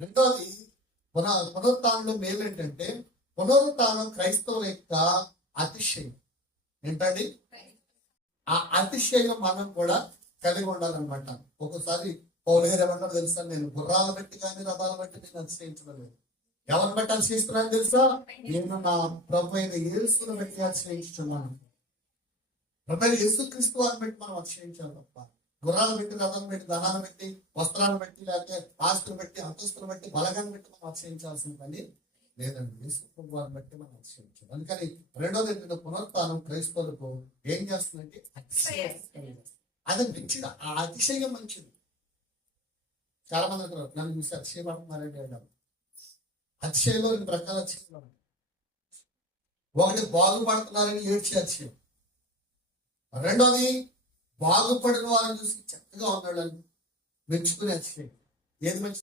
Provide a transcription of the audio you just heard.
రెండోది పున పునరుత్నంలో మేలు ఏంటంటే పునరుత్నం క్రైస్తవుల యొక్క అతిశయం. ఏంటండి? ఆ అతిశయం మనం కూడా కలిగి ఉండాలన్నమాట. ఒక్కోసారి పౌరు గారు తెలుసా? నేను గుర్రాలు బట్టి కానీ రథాలు బట్టి నేను అతిశయించడం లేదు ఎవరిని బట్టి అతిశయిస్తున్నాను తెలుసా? నేను నా ప్రభు అయిన యేసును బట్టి అతిశయించుతున్నాను ప్రభు అయిన యేసుక్రీస్తు వారిని బట్టి మనం అతిశయించాలి తప్ప. గుర్రాలు పెట్టి రథం పెట్టి ధనాన్ని పెట్టి వస్త్రాలు పెట్టి లేకపోతే ఆస్తులు పెట్టి అంతస్తులు బట్టి బలగాన్ని పెట్టి మనం అక్షయించాల్సిన పని లేదండి వారిని బట్టి మనం అక్షయించాం అందుకని రెండోది ఏంటంటే పునరుత్నం క్రైస్తవులకు ఏం చేస్తుందంటే అది మంచిది. ఆ అతిశయం మంచిది. చాలా మంది అంటారు నన్ను చూసి అతిశయపడుతున్నారండి అంటారు అతిశయంలో రెండు రకాల అతిశయం ఒకటి బాగుపడుతున్నారని ఏడ్చి అతిశయం. రెండోది బాగుపడిన వారిని చూసి చక్కగా ఉన్నాడని మెచ్చుకునే ఏది మంచి